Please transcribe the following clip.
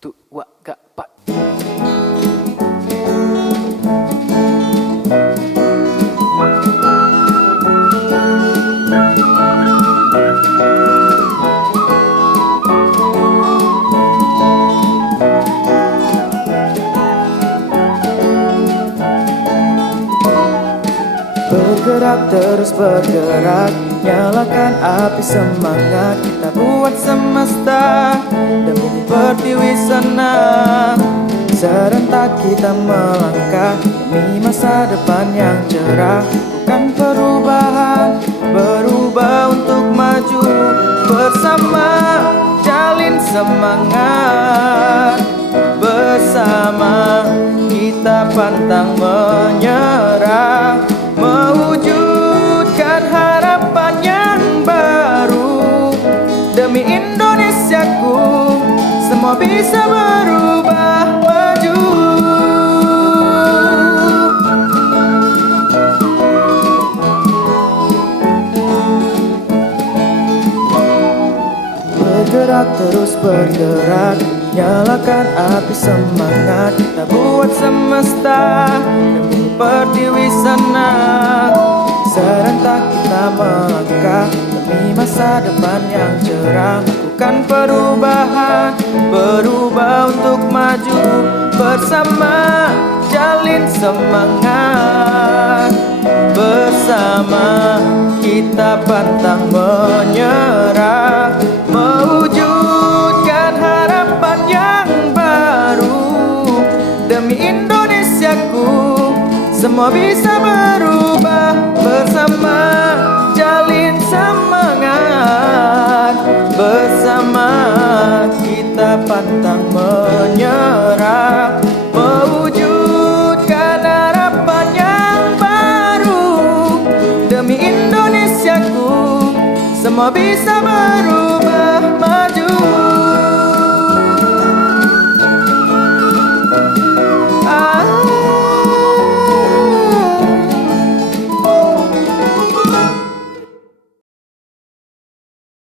Tua gak pak. Bergerak terus bergerak, nyalakan api semangat. Kita buat semesta demi pertiwi sana. Serentak kita melangkah demi masa depan yang cerah. Bukan perubahan, berubah untuk maju bersama. Jalin semangat bersama, kita pantang menyerah, mewujudkan harapan yang baru. Demi Indonesiaku, semua bisa berubah maju. Bergerak terus bergerak, nyalakan api semangat. Kita buat semesta demi pertiwi sana. Serentak kita melangkah demi masa depan yang cerah. Bukan perubahan, berubah untuk maju bersama. Jalin semangat bersama, kita pantang menyerah, mewujudkan harapan yang baru. Demi Indonesiaku, semua bisa berubah bersama. Jalin semangat bersama, kita pantang menyerah, mewujudkan harapan yang baru. Demi Indonesiaku, semua bisa berubah.